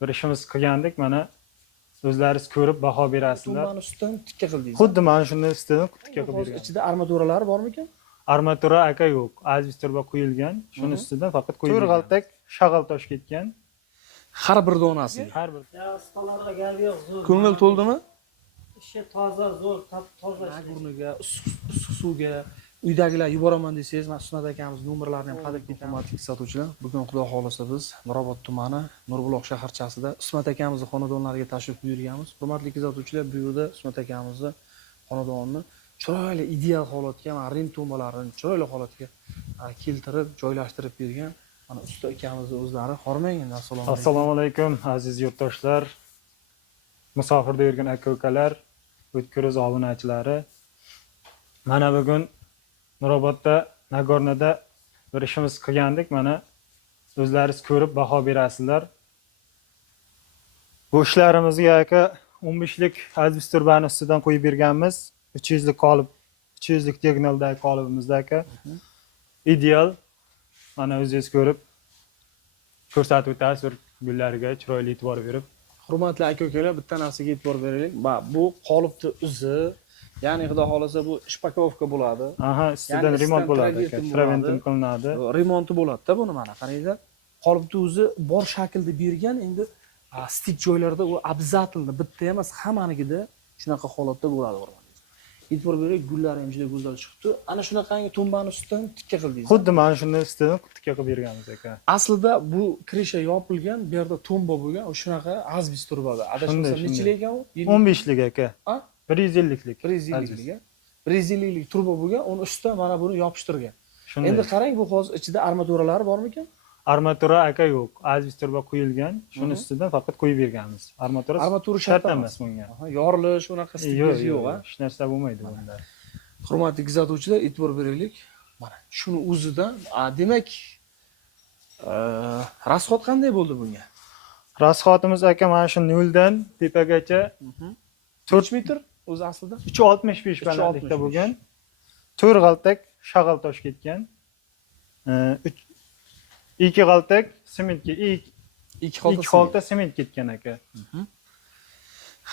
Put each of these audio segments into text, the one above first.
bir ishimiz qilgandik, mana o'zlaringiz ko'rib baho berasizlar. Tumbani ustidan tikka qildingiz. Xuddi mana shunday ustidan tikka qilib Hozir bergan. ichida armaturalari bormikan? Armatura aka yo'q, azbestorba qo'yilgan. Shuni ustidan faqat qo'yilgan. To'rg'altak shag'al tosh ketgan. Har bir donasiga. Har bir Ustalarga gap yo'q, zo'r. Ko'ngil to'ldimi? Ishi toza, zo'r, toza ish. Burniga, issiq suvga, uydagilar yuboraman desangiz, mana Sunnat akamiz nomerlarini ham qadab ketaman. Hurmatli kuzatuvchilar, bugun Xudo xolasa biz Nurobod tumani Nurbuloq shaharchasida Sunnat akamizni xonadonlariga tashrif buyurganmiz. Hurmatli kuzatuvchilar, bu yerda Sunnat akamizni xonadonini chiroyli ideal holatga, mana Rim tumbalarini chiroyli holatga keltirib, joylashtirib bergan. Mana usta akamizni o'zlari hormang. Assalomu alaykum aziz yurtdoshlar, musofirda yurgan aka-ukalar, o'tkir o'z obunachilari. Mana bugun Nurobodda, Nagornada bir ishimiz qilgandik. Mana o'zlaringiz ko'rib baho berasizlar. Bu ishlarimizga aka 15lik azbestorbani ustidan qo'yib berganmiz. 300lik qolib, 300lik diagonaldagi qolibimizda aka. Ideal. Mana o'zingiz ko'rib ko'rsatib o'tasiz, bir gullariga chiroyli e'tibor berib. Hurmatli aka-ukalar, bitta narsaga e'tibor beraylik. Bu qolipni uzi, ya'ni xudo xolasa bu shpakovka bo'ladi. Aha, ustidan remont bo'ladi aka. Traventim qilinadi. Remonti bo'ladi-da buni mana qaranglar. Qolipni o'zi bor shaklda bergan, endi stik joylarda u обязательно bitta emas, hammanikida shunaqa holatda bo'ladi o'rmonda. E'tibor beraylik, gullari ham juda go'zal chiqdi. Ana shunaqangi tumbani ustidan tikka qildingiz. Xuddi mana shunday ustidan tikka qilib berganmiz aka. Aslida bu krisha yopilgan, bu yerda tumba bo'lgan, shunaqa azbestor bo'ladi. Adashmasam nechilik ekan u? 15lik aka. Ha? 150lik. 150lik. 150lik turbo bo'lgan, uni ustidan mana buni yopishtirgan. Endi qarang, bu hozir ichida armaturalari bormikan? Armatura aka yo'q, azbestorba qo'yilgan. Shuni ustidan faqat qo'yib berganmiz. Armatura shart emas bunga. Yorilish, unaqa stikers yo'q, ha? Hech narsa bo'lmaydi bunda. Hurmatli kuzatuvchilar, e'tibor beraylik. Mana shuni o'zidan, demak, rasxod qanday bo'ldi bunga? Rasxodimiz aka mana shu noldan tepagacha 4 metr o'zi aslida 365 balandlikda bo'lgan. To'rg'altak shag'al tosh ketgan. 2 g'altak sementga, 2 xolta sement ketgan aka.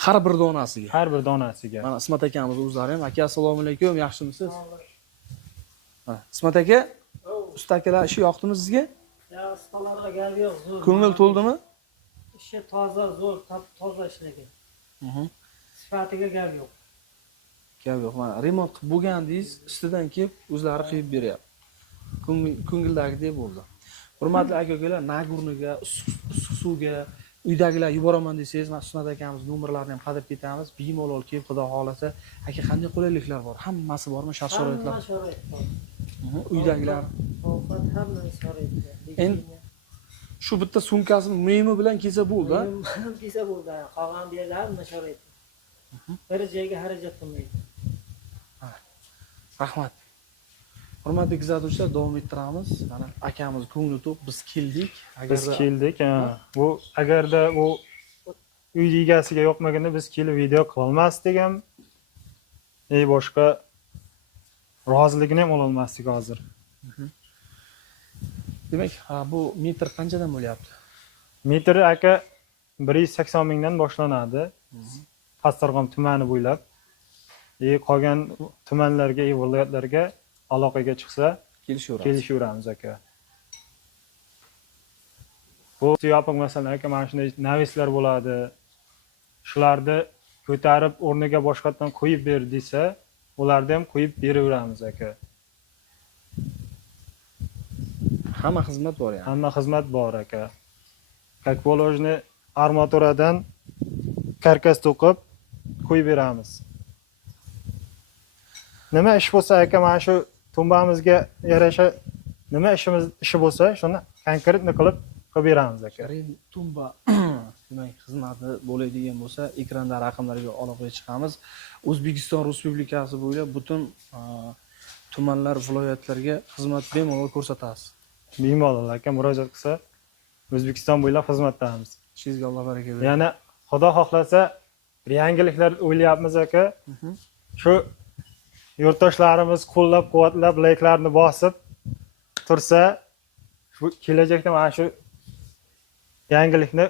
Har bir donasiga. Har bir donasiga. Mana Ismat akamiz o'zlari ham, aka assalomu alaykum, yaxshimisiz? Ismat aka, usta akalar ishi yoqdimi sizga? Ya ustalarga gap yo'q, zo'r. Ko'ngil to'ldimi? Ishi toza, zo'r, toza ishlagan. Sifatiga gap yo'q. Gap yo'q. Mana remont qilib bo'lgandingiz, ustidan kelib o'zlari qilib beryapti. Ko'ngildagidek bo'ldi. Hurmatli aka-ukalar, Nagurniga, issiq suvga, uydagilar yuboraman desangiz, mana Sunnat akamiz nomerlarini ham qadab ketamiz. Bemalol kelib, xudo xolasa, aka qanday qulayliklar bor? Hammasi bormi? Shart-sharoitlar? Hamma sharoit bor. Uydagilar. Ovqat hamma sharoit bor. Endi shu bitta sumkasini memi bilan kelsa bo'ldi, ha? Kelsa bo'ldi. Qolgan bu yerda hamma sharoit. Bir joyga xarajat qilmaydi. Rahmat. Hurmatli kuzatuvchilar, davom ettiramiz. Mana akamiz ko'ngli to'q, biz keldik. Biz keldik. Bu agarda u uy egasiga yoqmaganda biz kelib video qila olmasdik ham. Boshqa roziligini ham ola olmasdik hozir. Demak, bu metr qanchadan bo'lyapti? Metri aka 180 mingdan boshlanadi. Pastdarg'om tumani bo'ylab. Qolgan tumanlarga, viloyatlarga aloqaga chiqsa, kelishaveramiz aka. Bu yopiq masalan aka, mana shunday navislar bo'ladi. Shularni ko'tarib o'rniga boshqatdan qo'yib ber desa, ularni ham qo'yib beraveramiz aka. Hamma xizmat bor yani. Hamma xizmat bor aka. Как положено, armaturadan karkas to'qib qo'yib beramiz. Nima ish bo'lsa aka, mana shu tumbamizga yarasha nima ishi bo'lsa, shuni konkretni qilib beramiz aka. Tumba demak xizmati bo'ladigan bo'lsa, ekranda raqamlarga aloqaga chiqamiz. O'zbekiston Respublikasi bo'ylab butun tumanlar, viloyatlarga xizmat bemalol ko'rsatasiz. Bemalol aka, murojaat qilsa O'zbekiston bo'ylab xizmatdamiz. Ishingizga Alloh baraka bersin. Yana Xudo xohlasa bir yangiliklar o'ylayapmiz aka. Shu yurtdoshlarimiz qo'llab-quvvatlab, layklarni bosib tursa, shu kelajakda mana shu yangilikni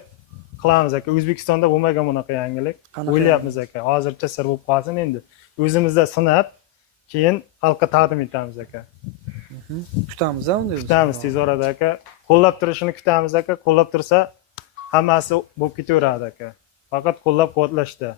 qilamiz aka. O'zbekistonda bo'lmagan bunaqa yangilik. Qanaqa O'ylayapmiz aka. Hozircha sir bo'lib qolsin endi. O'zimizda sinab, keyin xalqqa taqdim etamiz aka. Kutamiz unday. Kutamiz tez orada aka. Qo'llab turishini kutamiz aka. Qo'llab tursa hammasi bo'lib ketaveradi aka. Faqat qo'llab-quvvatlashda.